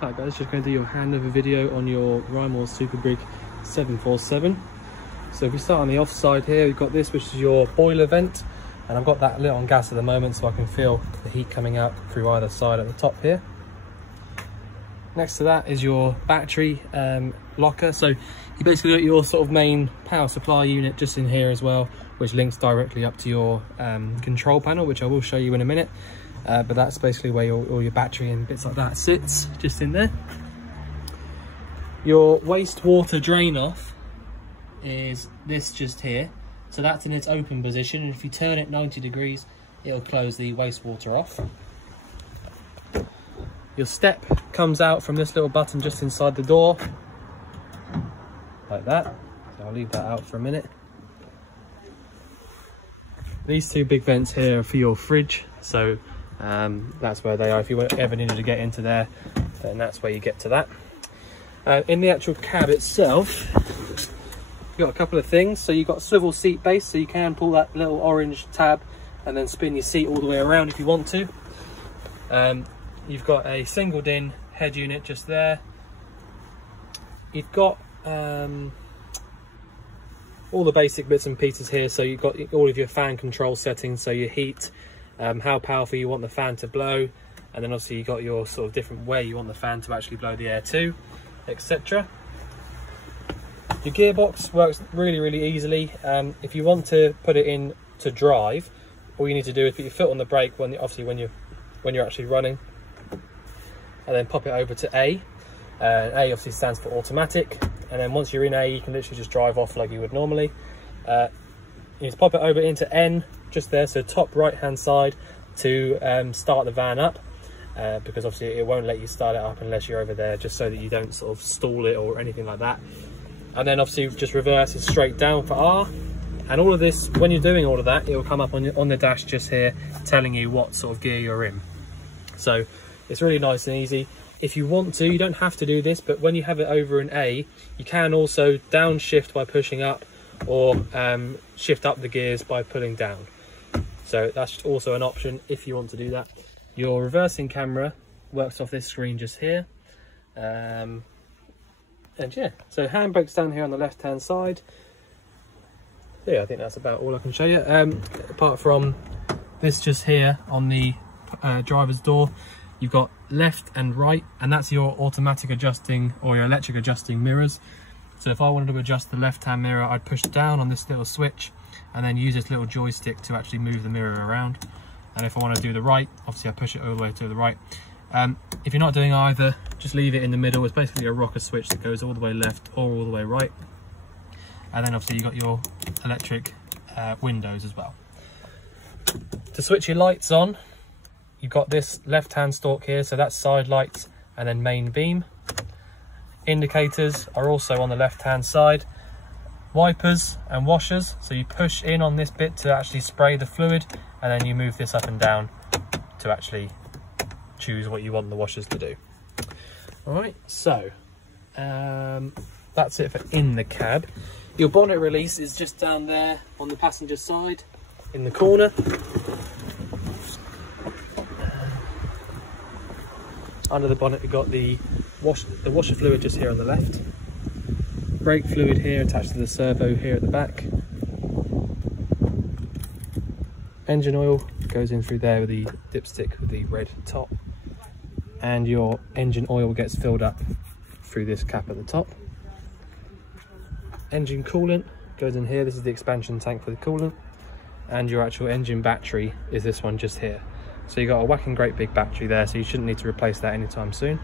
Hi guys, just going to do your handover video on your Rimor superbrigg 747. So if we start on the off side here, we've got this, which is your boiler vent, and I've got that lit on gas at the moment so I can feel the heat coming out through either side at the top here. Next to that is your battery locker. So you basically got your sort of main power supply unit just in here as well, which links directly up to your control panel, which I will show you in a minute. But that's basically where all your battery and bits like that sits, just in there. Your wastewater drain off is this just here. So that's in its open position, and if you turn it 90 degrees, it'll close the wastewater off. Your step comes out from this little button just inside the door, like that. So I'll leave that out for a minute. These two big vents here are for your fridge, so that's where they are. If you ever needed to get into there, then that's where you get to that. In the actual cab itself, you've got a couple of things. So you've got swivel seat base, so you can pull that little orange tab and then spin your seat all the way around if you want to. You've got a singled in head unit just there. You've got all the basic bits and pieces here. So you've got all of your fan control settings, so your heat, how powerful you want the fan to blow, and then obviously you've got your sort of different way you want the fan to actually blow the air to, etc. Your gearbox works really easily. If you want to put it in to drive, all you need to do is put your foot on the brake when you're actually running, and then pop it over to A. A obviously stands for automatic, and then once you're in A, you can literally just drive off like you would normally. You need to pop it over into N, just there, so top right hand side, to start the van up, because obviously it won't let you start it up unless you're over there, just so that you don't sort of stall it or anything like that. And then obviously just reverse it straight down for R. And all of this, when you're doing all of that, it will come up on the dash just here, telling you what sort of gear you're in. So it's really nice and easy. If you want to, you don't have to do this, but when you have it over in A, you can also downshift by pushing up, or shift up the gears by pulling down. So that's also an option if you want to do that. Your reversing camera works off this screen just here. And yeah, so handbrake's down here on the left hand side. Yeah, I think that's about all I can show you. Apart from this just here on the driver's door, you've got left and right, and that's your automatic adjusting or your electric adjusting mirrors. So if I wanted to adjust the left hand mirror, I'd push down on this little switch and then use this little joystick to actually move the mirror around. And if I want to do the right, obviously I push it all the way to the right. If you're not doing either, just leave it in the middle. It's basically a rocker switch that goes all the way left or all the way right. And then obviously you've got your electric windows as well. To switch your lights on, you've got this left hand stalk here, so that's side lights and then main beam. Indicators are also on the left hand side. Wipers and washers, so you push in on this bit to actually spray the fluid, and then you move this up and down to actually choose what you want the washers to do. Alright, so that's it for in the cab. Your bonnet release is just down there on the passenger side in the corner. Under the bonnet we've got the washer fluid just here on the left. Brake fluid here attached to the servo here at the back. Engine oil goes in through there with the dipstick with the red top. And your engine oil gets filled up through this cap at the top. Engine coolant goes in here. This is the expansion tank for the coolant. And your actual engine battery is this one just here. So you've got a whacking great big battery there, so you shouldn't need to replace that anytime soon.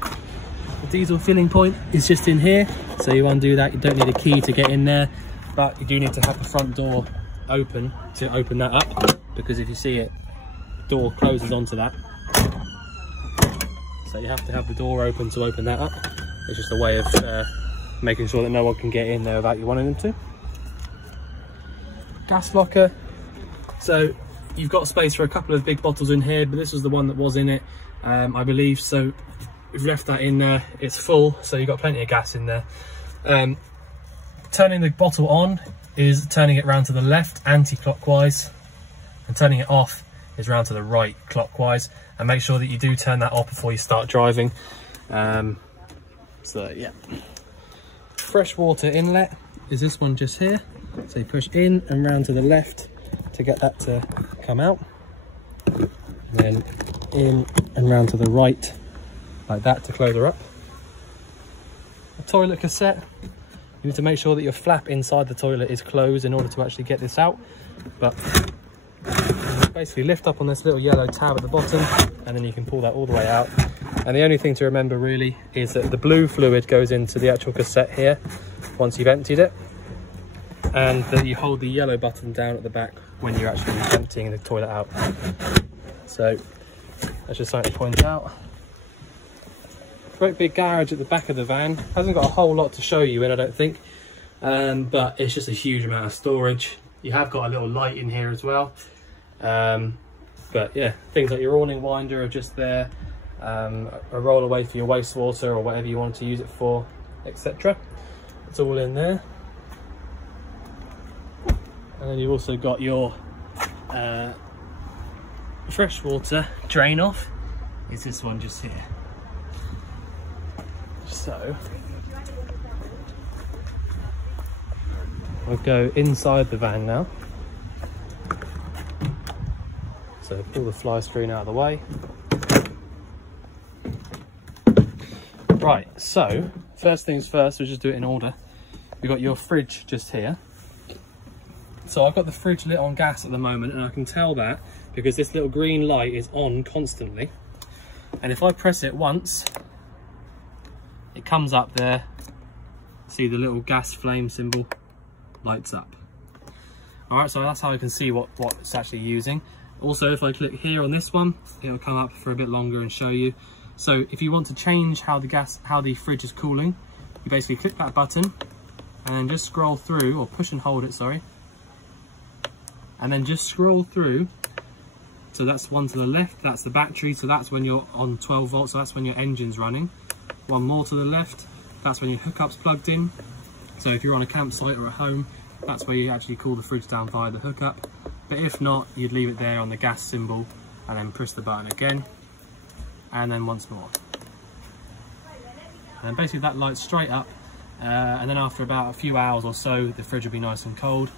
The diesel filling point is just in here, so you undo that. You don't need a key to get in there, but you do need to have the front door open to open that up, because if you see it, the door closes onto that. So you have to have the door open to open that up. It's just a way of making sure that no one can get in there without you wanting them to. Gas locker. So you've got space for a couple of big bottles in here, but this was the one that was in it, I believe. So we've left that in there. It's full, so you've got plenty of gas in there. Turning the bottle on is turning it round to the left anti-clockwise, and turning it off is round to the right clockwise. and make sure that you do turn that off before you start driving. So yeah, fresh water inlet is this one just here. So you push in and round to the left to get that to come out, then in and round to the right like that to close her up. A toilet cassette, you need to make sure that your flap inside the toilet is closed in order to actually get this out. But basically lift up on this little yellow tab at the bottom, and then you can pull that all the way out. And the only thing to remember really is that the blue fluid goes into the actual cassette here once you've emptied it, and that you hold the yellow button down at the back when you're actually emptying the toilet out. So that's just something to point out. Great big garage at the back of the van. Hasn't got a whole lot to show you in, I don't think, but it's just a huge amount of storage. You have got a little light in here as well, but yeah, things like your awning winder are just there, a roll away for your wastewater or whatever you want to use it for, etc. It's all in there. And then you've also got your freshwater drain off. Is this one just here. So we'll go inside the van now. So pull the fly screen out of the way. Right, so first things first, we'll just do it in order. We've got your fridge just here. So I've got the fridge lit on gas at the moment, and I can tell that because this little green light is on constantly. And if I press it once, it comes up there. See the little gas flame symbol lights up. All right, so that's how I can see what it's actually using. Also, if I click here on this one, it'll come up for a bit longer and show you. So if you want to change how the fridge is cooling, you basically click that button and then just scroll through, or push and hold it, sorry. And then just scroll through. So that's one to the left, that's the battery, so that's when you're on 12 volts, so that's when your engine's running. One more to the left, that's when your hookup's plugged in. So if you're on a campsite or at home, that's where you actually cool the fridge down via the hookup. But if not, you'd leave it there on the gas symbol and then push the button again, and then once more. And basically that lights straight up, and then after about a few hours or so, the fridge will be nice and cold.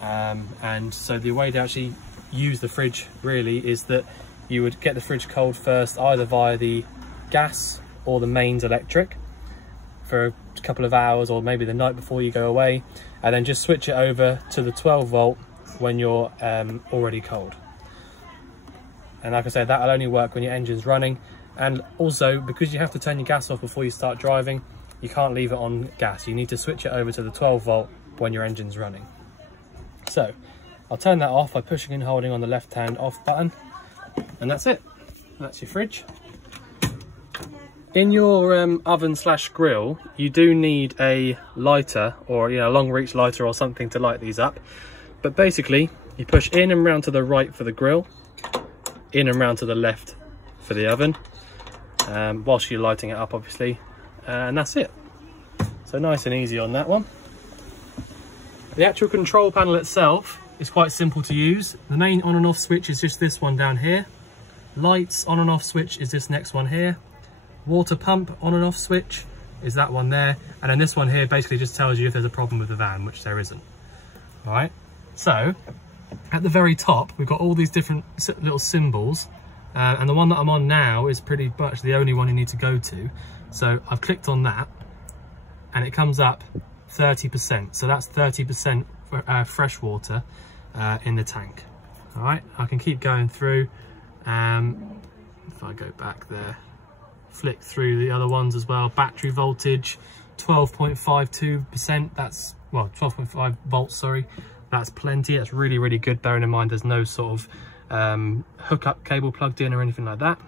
And so the way to actually use the fridge really is that you would get the fridge cold first, either via the gas or the mains electric for a couple of hours, or maybe the night before you go away, and then just switch it over to the 12 volt when you're already cold. And like I said, that'll only work when your engine's running. And also, because you have to turn your gas off before you start driving, you can't leave it on gas. You need to switch it over to the 12 volt when your engine's running. So I'll turn that off by pushing and holding on the left hand off button, and that's it. That's your fridge. In your oven slash grill, you do need a lighter, or a long reach lighter or something to light these up. But basically, you push in and round to the right for the grill, in and round to the left for the oven, whilst you're lighting it up, obviously, and that's it. So nice and easy on that one. The actual control panel itself is quite simple to use. The main on and off switch is just this one down here. Lights on and off switch is this next one here. Water pump on and off switch is that one there. And then this one here basically just tells you if there's a problem with the van, which there isn't. All right, so at the very top, we've got all these different little symbols. And the one that I'm on now is pretty much the only one you need to go to. So I've clicked on that and it comes up 30%. So that's 30% fresh water in the tank. All right, I can keep going through. If I go back there, flick through the other ones as well. Battery voltage, 12.52%. That's, well, 12.5 volts, sorry. That's plenty. That's really, really good. Bearing in mind there's no sort of hookup cable plugged in or anything like that.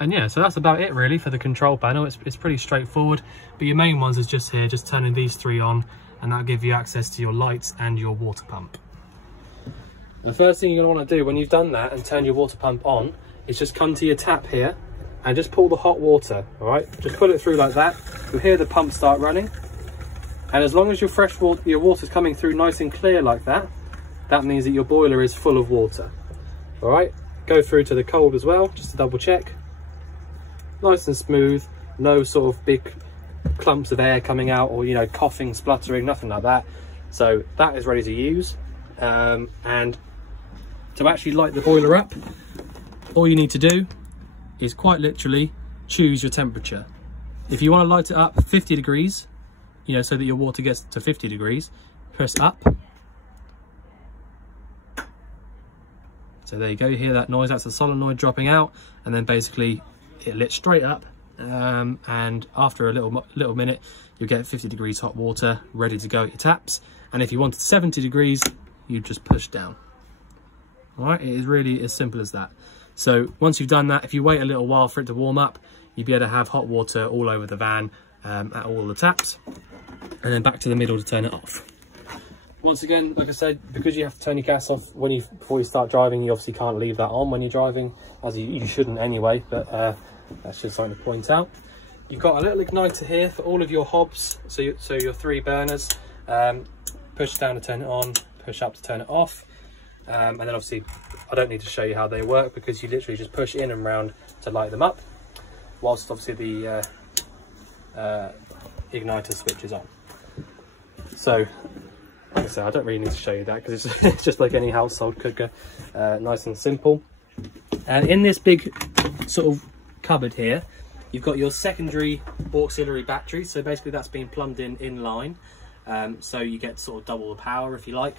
And yeah, so that's about it really for the control panel. It's pretty straightforward, but your main ones is just here, just turning these three on, and that'll give you access to your lights and your water pump. The first thing you're going to want to do when you've done that and turn your water pump on is just come to your tap here and just pull the hot water. All right, just pull it through like that. You'll hear the pump start running, and as long as your fresh water, your water's coming through nice and clear like that, that means that your boiler is full of water. All right, go through to the cold as well, just to double check. Nice and smooth, no sort of big clumps of air coming out, or, you know, coughing, spluttering, nothing like that. So that is ready to use. And to actually light the boiler up, all you need to do is quite literally choose your temperature. If you want to light it up 50 degrees, you know, so that your water gets to 50 degrees, press up. So there you go, you hear that noise, that's the solenoid dropping out, and then basically it lit straight up, and after a little minute you'll get 50 degrees hot water ready to go at your taps. And if you wanted 70 degrees, you just push down. All right, it is really as simple as that. So once you've done that, if you wait a little while for it to warm up, you'll be able to have hot water all over the van at all the taps, and then back to the middle to turn it off. Once again, like I said, because you have to turn your gas off before you start driving, you obviously can't leave that on when you're driving, as you shouldn't anyway, but that's just something to point out. You've got a little igniter here for all of your hobs, so your 3 burners. Push down to turn it on, push up to turn it off, and then obviously I don't need to show you how they work, because you literally just push in and round to light them up, whilst obviously the igniter switch is on. So like I said, I don't really need to show you that, because it's just like any household cooker, nice and simple. And in this big sort of cupboard here, you've got your secondary auxiliary battery, so basically that's been plumbed in line, so you get sort of double the power if you like.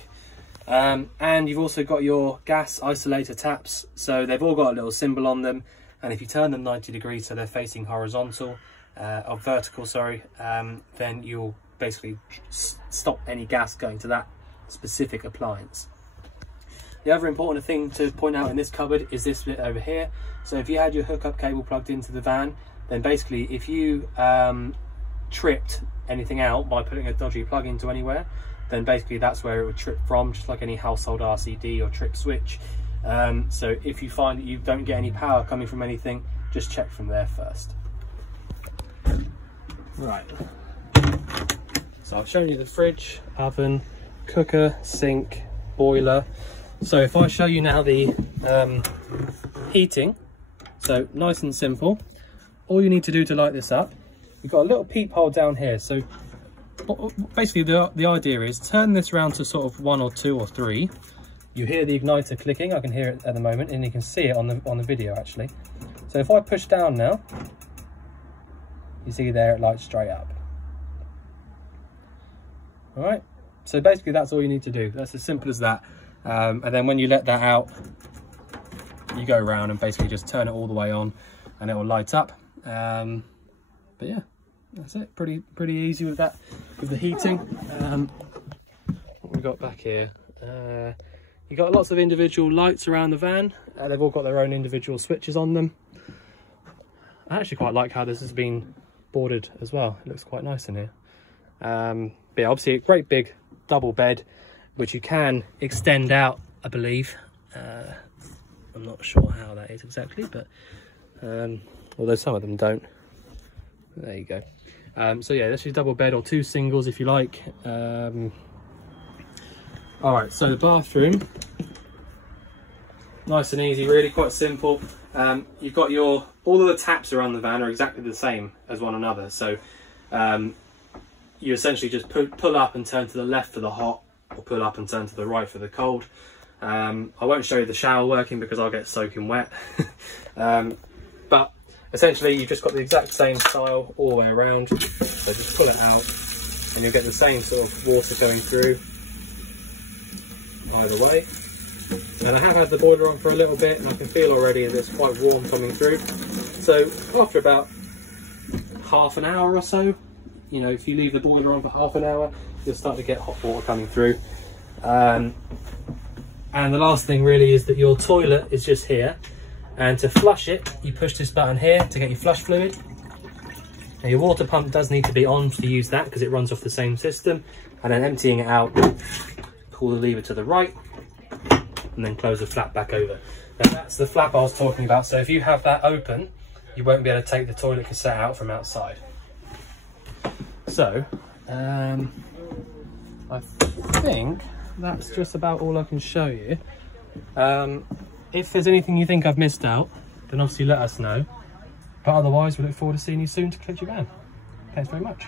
And you've also got your gas isolator taps, so they've all got a little symbol on them, and if you turn them 90 degrees so they're facing horizontal, or vertical, sorry, then you'll basically stop any gas going to that specific appliance. The other important thing to point out in this cupboard is this bit over here. So if you had your hookup cable plugged into the van, then basically if you tripped anything out by putting a dodgy plug into anywhere, then basically that's where it would trip from, just like any household RCD or trip switch. So if you find that you don't get any power coming from anything, just check from there first. Right. So I've shown you the fridge, oven, cooker, sink, boiler. So if I show you now the heating, so nice and simple. All you need to do to light this up, you've got a little peephole down here. So basically the idea is turn this round to sort of 1 or 2 or 3. You hear the igniter clicking, I can hear it at the moment, and you can see it on the video actually. So if I push down now, you see there it lights straight up. All right, so basically that's all you need to do. That's as simple as that. And then when you let that out, you go around and basically just turn it all the way on and it will light up. But yeah, that's it. Pretty easy with that, with the heating. What we got back here? You got lots of individual lights around the van. They've all got their own individual switches on them. I actually quite like how this has been boarded as well. It looks quite nice in here. But yeah, obviously a great big double bed, which you can extend out, I believe. I'm not sure how that is exactly, but although some of them don't. There you go. So yeah, this is double bed or 2 singles if you like. All right, so the bathroom, nice and easy, really quite simple. You've got all of the taps around the van are exactly the same as one another. So you essentially just pull up and turn to the left for the hot, or pull up and turn to the right for the cold. I won't show you the shower working because I'll get soaking wet. But essentially you've just got the exact same style all the way around. So just pull it out and you'll get the same sort of water going through either way. And I have had the boiler on for a little bit and I can feel already that it's quite warm coming through. So after about half an hour or so, you know, if you leave the boiler on for half an hour, you'll start to get hot water coming through. And the last thing really is that your toilet is just here, and to flush it you push this button here to get your flush fluid. Now your water pump does need to be on to use that because it runs off the same system, and then emptying it out, pull the lever to the right and then close the flap back over. Now that's the flap I was talking about, so if you have that open you won't be able to take the toilet cassette out from outside. So I think that's just about all I can show you. If there's anything you think I've missed out, then obviously let us know. But otherwise, we look forward to seeing you soon to collect your van. Thanks very much.